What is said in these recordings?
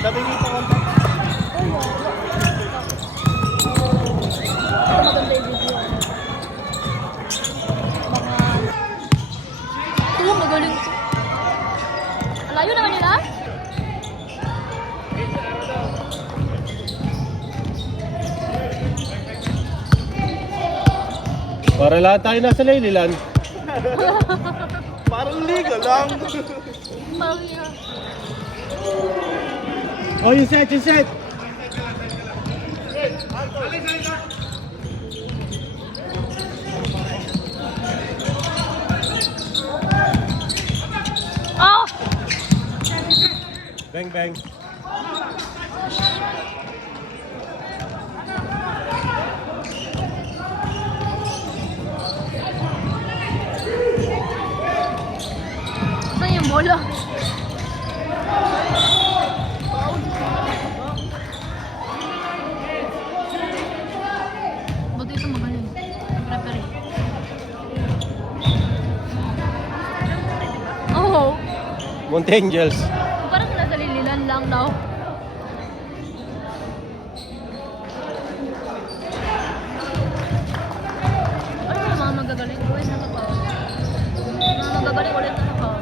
Sabi niyo pa konti. Maganda yung video. Ito, magaling ito. Layo naman yun, ha? Para lahat tayo nasa Leyland. Parang legal lang. Parang yun. Oh, yung set, yung set. Oh! Bang, bang. Saan yung bola? Buti ito magaling. Referee. Oo. Monte Angels. Parang nasa lililan lang daw. Ano yung mga magagaling? Ulit na pa. Mga magagaling ulit na pa.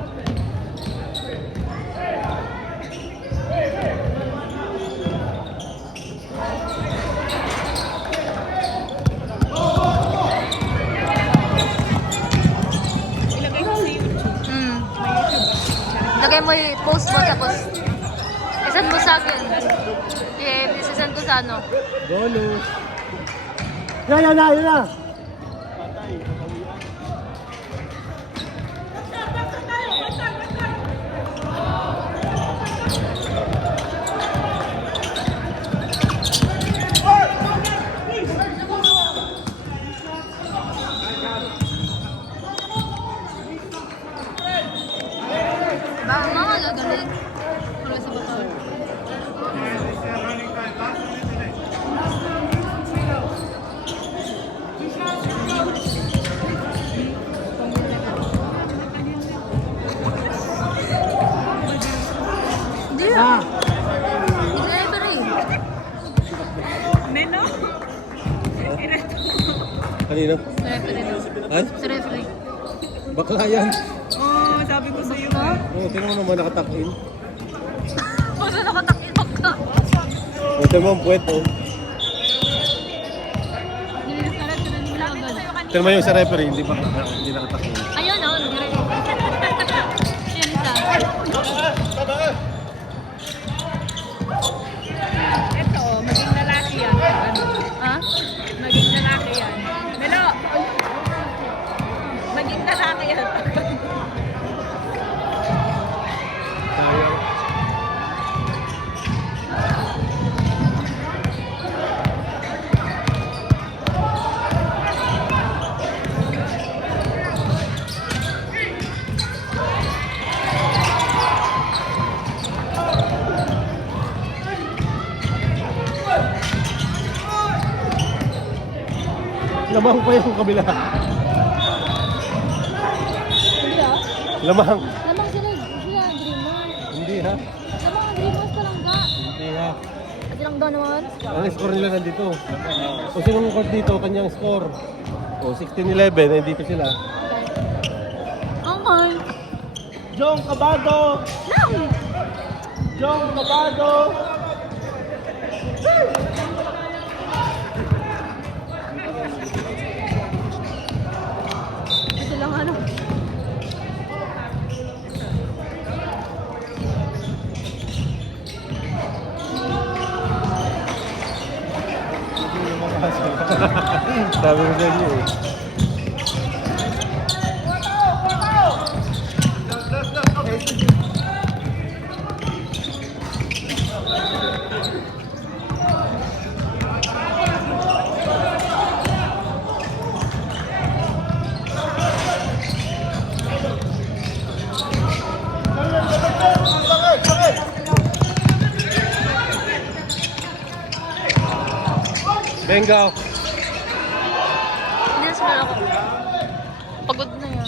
Lagay mo yung post mo tapos isend mo sa akin. Isend ko sa ano. Golo. Yan na, yan na. Bakit mga gagaling? Wala sa bata. Hindi ah. Driver eh. Neno? Kanino? Referee daw. Han? Si referee. Bakla yan. Oo, sabi ko sa'yo. Ha? Oh, tinan mo naman nakatakin. Basta nakatakilok ka. Ito mo ang puwet, oh. Nililis na rin, sila nila agad. Tinan mo yung sa referee, hindi nakatakin. Ayun o, nag-referee. Yan isa. Ito, maging lalaki yan. Ano? Ha? Maging lalaki yan. Melo! Maging lalaki yan. Lamang pa yung kabila. Hindi ah. Lamang. Lamang sila, Dreamers. Hindi ha. Lamang ang Dreamers pa lang ga. Hindi ha. Kasi lang daw naman. Ang score nila nandito. Kung sinong court dito, kanyang score. O, 16-11, nandito sila. Okay. Jong Cabado! Lang! Jong Cabado! Ito lang ano. Sabi mo dyan yun eh. Bengaw. Hindi na smell ako. Pagod na yan.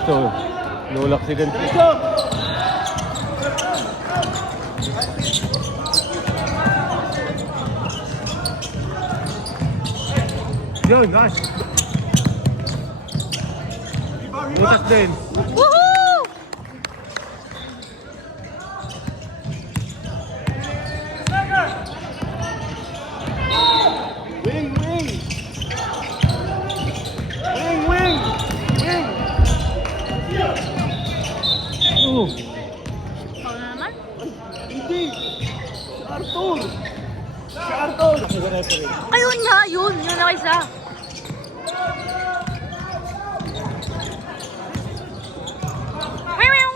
Ito. Nulak si Ganti. Yun, nice. Butas din. Woohoo! Wing, wing! Wing, wing! Wing! Oh, Ikaw na naman? hindi! Si Arthur! Si Arthur! Ayun nga, yun. Yun na isa. Meow, meow.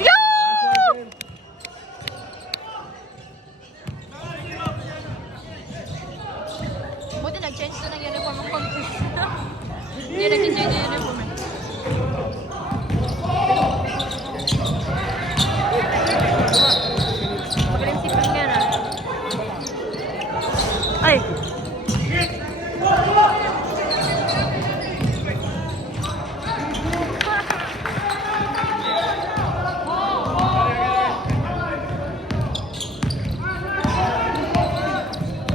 Yoo! Buti nag-change na ng uniform ng contest. Hindi nag-change na uniform eh. Prinsipal nga na. Ay!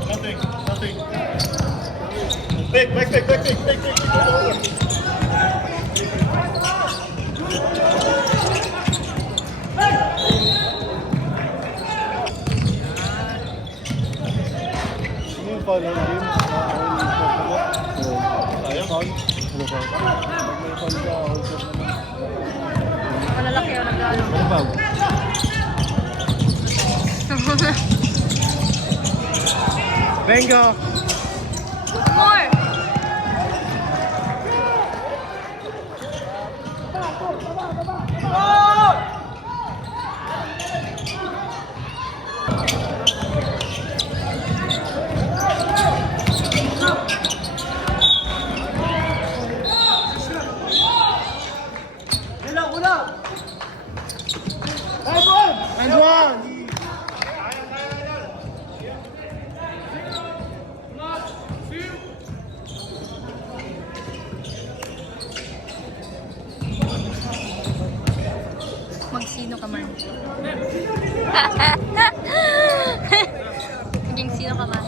Nothing, nothing. Back. Yung foul yun, Jim. Sayang. Foul? Ano foul? May foul ka, also naman. Malalaki ang nag-ano. Ano foul? Benga! More! And one! Magsino ka man. Naging sino ka man.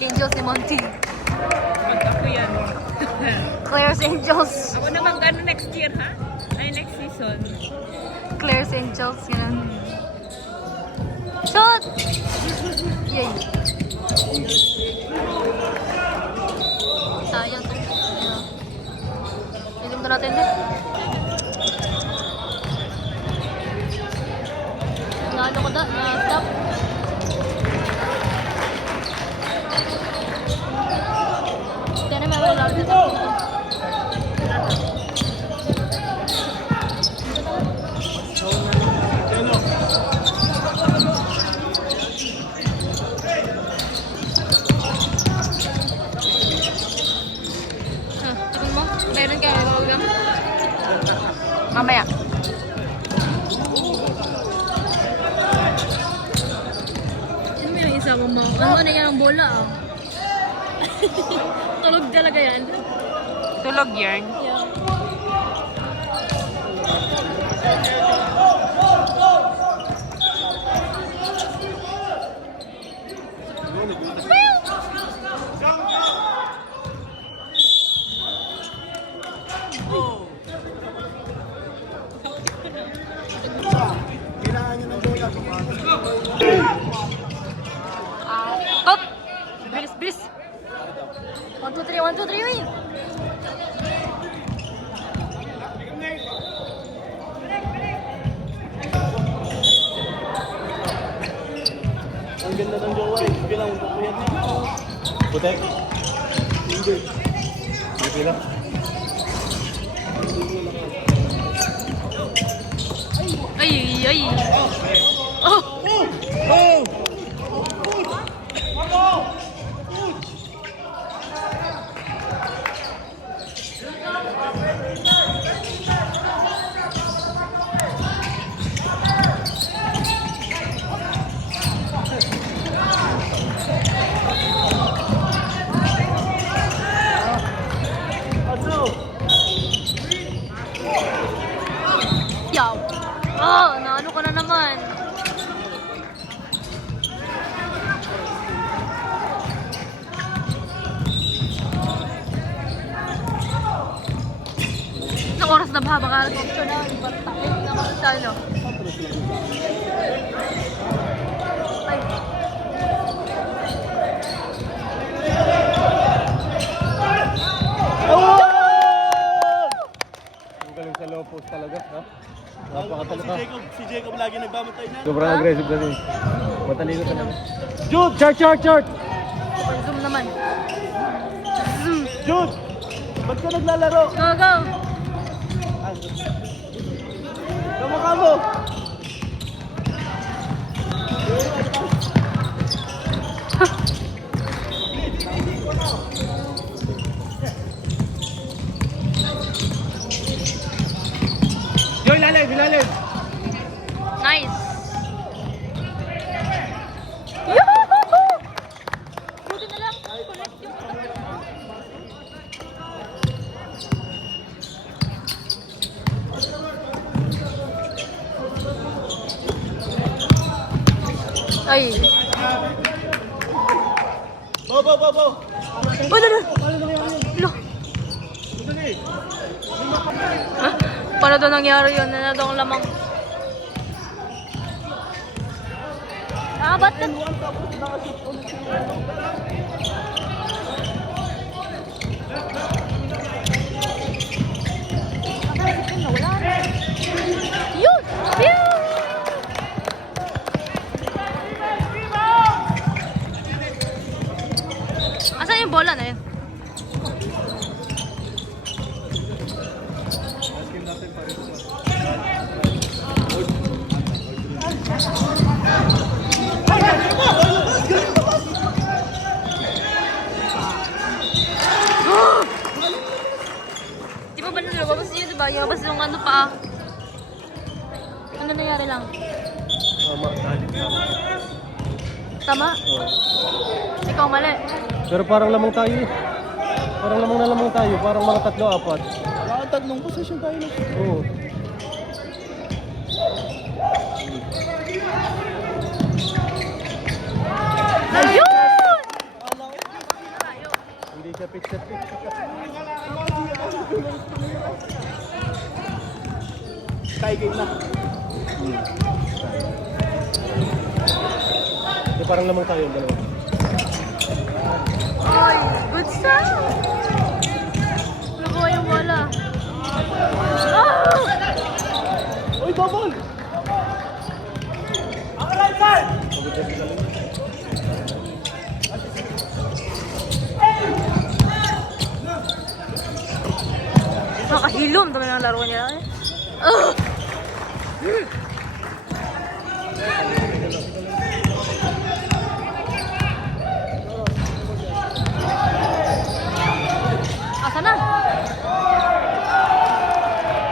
Angels ni Monty. Pag ako yan. Claire's Angels. Ako naman gano'n next year, ha? Ay, next season. Claire's Angels. Ganun. Shot! Yay. Sayang to. Ilim na natin din. Naano ko na. Na-stop. Tiyan naman wala ulit ito. Tignan mo. Meron ka. Ulam. Mamaya. Ano yung isa mo mo? Ano na yan ang bola ah? Tulog talaga yan. Tulog yan. Yeah. Top! Bilis, bilis! 1, 2, 3, 1, 2, 3, win! Ang ganda ng jowa eh. Bilang mo yan. Putek? Hindi. Hindi pila. Ay, ay! Oh! Oh! lakas na baha, baka nag-option na. Takot na ako sa ano. Ay. Ang galing sa low post talaga, ha? Si Napakatalo ka. Jacob, si Jacob lagi nagbabantay na. Sobrang aggressive kasi. Matalino talaga. Jude! Chart! Zoom naman. Zoom. Jude! Ba't ka naglalaro? Go, go. Kamukha mo! Joy, ilalim! Nice. Yoo-hoo-hoo! Buti na lang. Collect yung ay. Bo! Oh, no. Paano daw nangyari yun? Na daw ang lamang. Ba't na? Yun! Pew! Asan yung bola na yun? Di ba ba na lumabas yun, diba? Lumabas yung ano pa. Ano nangyari lang? Tama? Ikaw mali. Pero parang lamang tayo eh. Parang lamang tayo. Parang mga 3-4. Baka tatlong posisyon tayo na. Oo. Ayun! Hindi siya pitch-up eh. Tie game na. Hindi, parang lamang tayo yung dalawa. Ay, good start! Nakuha yung bola. Ah! Uy, bubble! Nakahilom, dami ng laro niya. Ah! Asa na?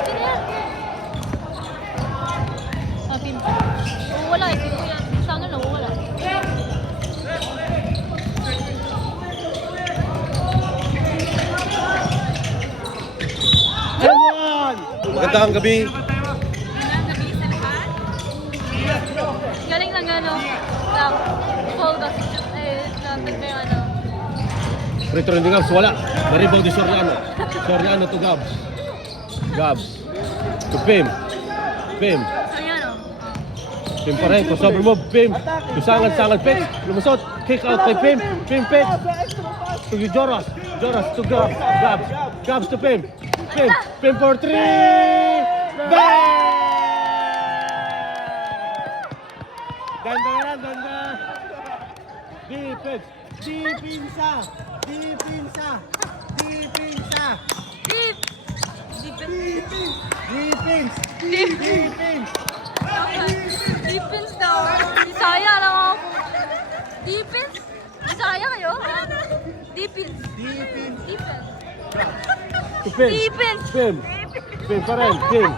Sino yan? Pin. Oh, wala eh. Sino yan? Sana lang, wala. Magandang gabi. Galing lang ano. Lang. Fold up. May ano. Return to Gabs, wala. Na-rebound ni Soriano. Soriano to Gabs. Gabs. To Pim. Ayan o. Pim pa rin. Crossover move. Pim. To Sangal. Pim. Lumusot. Kick out kay Pim. Pim. To Joras. Joras to Gabs. Gabs to Pim. Pim for 3. Bang! Ganda. Defense. Defense daw. Bisaya lang ako. Defense? Bisaya kayo? Defense. To Pim. Defense. Pim pa rin. Pim.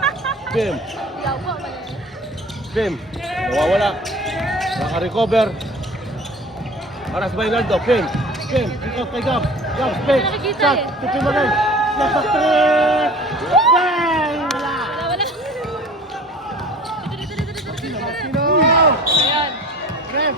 Yawa ba yan? Pim. Nawawala. Naka-recover. Aras ba Inaldo? Pim. Kick out kay Gabs. Pim. Nakikita Shot. eh. To Pim again. Shot back 3. Bang! Wala. Wala. Sino? Ayan. Ref.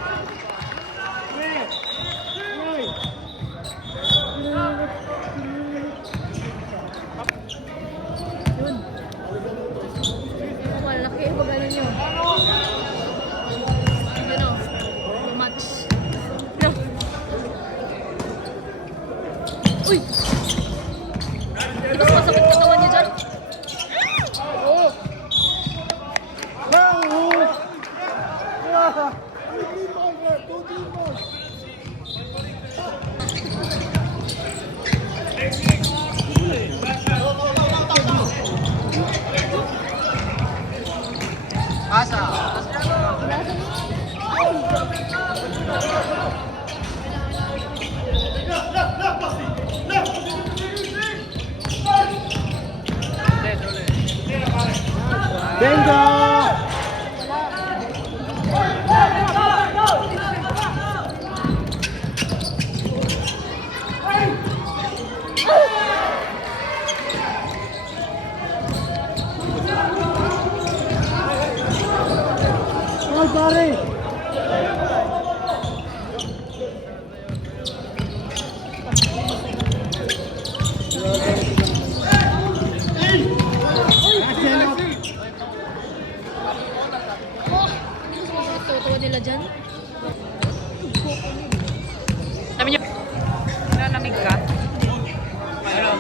Bingo! Oh, sorry. Oh, hindi ko sumasagot nila dyan. Sabi niyo, nalamig ka? Ano?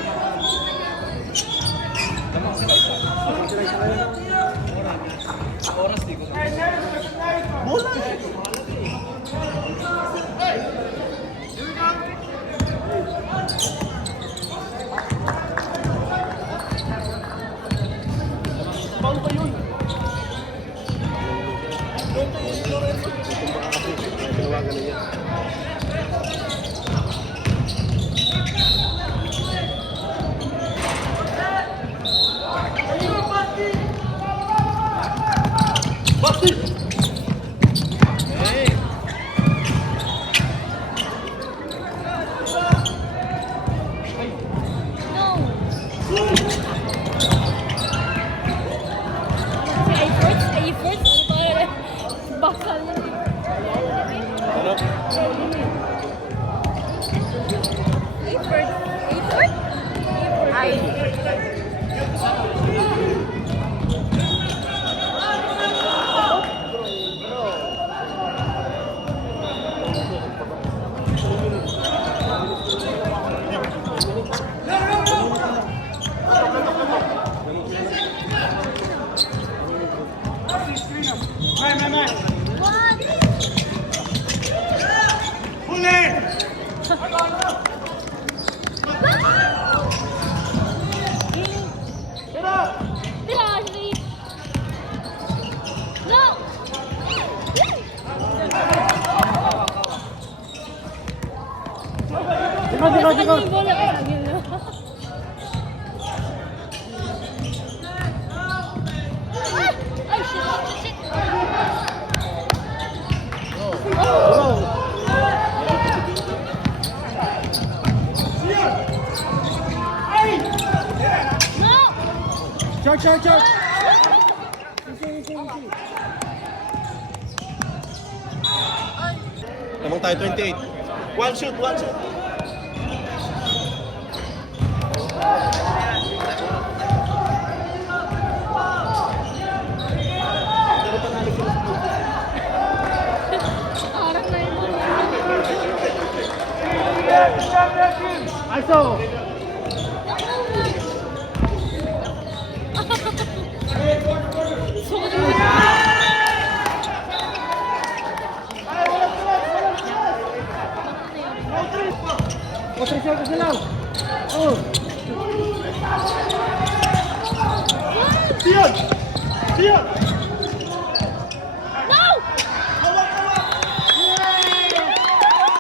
Tinawagan na niya. Bakal na. Ano? Ay. Tira, Ashley. No! Yung bola kay Agil, no? Ay, shit. No! Short! Lamang tayo 28. One shoot. Parang na yun. ISO!